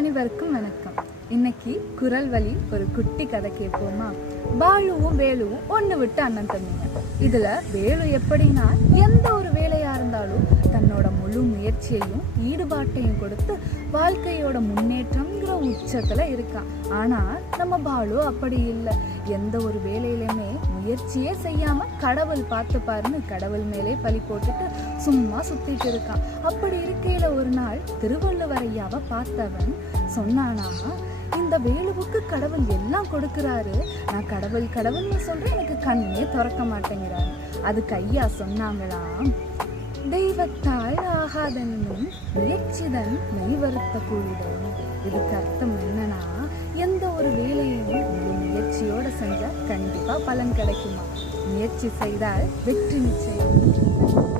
அனைவருக்கும் வணக்கம். இன்னைக்கு குரல் வழி ஒரு குட்டி கதை கேட்போமா? பாலுவும் வேலுவும் ஒன்று விட்டு அண்ணன் தம்பிங்க. இதுல வேலு எப்படின்னா, எந்த ஒரு வேலையா இருந்தாலும் தன்னோட முழு முயற்சியையும் ஈடுபாட்டையும் கொடுத்து வாழ்க்கையோட முன்னேற்றம்ங்கிற உச்சத்துல இருக்கான். ஆனா நம்ம பாலு அப்படி இல்லை. எந்த ஒரு வேலையிலுமே முயற்சியே செய்யாம கடவுள் பார்த்துப்பாருன்னு கடவுள் மேலே பழி போட்டுட்டு சும்மா சுத்திட்டு இருக்கான். அப்படி இருக்கையில ஒரு நாள் திருவள்ளுவர் ஐயாவை பார்த்தவன் சொன்னானா, இந்த வேலுவுக்கு கடவுள் எல்லாம் கொடுக்கிறாரு, நான் கடவுள் கடவுள்னு சொல்றேன், எனக்கு கண்ணே திறக்க மாட்டேங்கிறாரு. அதுக்கு ஐயா சொன்னாங்களாம், தெய்வத்தால் ஆகாதனும் முயற்சிதன் மெய்வருத்த கூடிடும். இதுக்கு அர்த்தம் என்னன்னா, எந்த ஒரு வேலையையும் முயற்சியோட செஞ்சா கண்டிப்பா பலன் கிடைக்குமா. முயற்சி செய்தால் வெற்றி நிச்சயம்.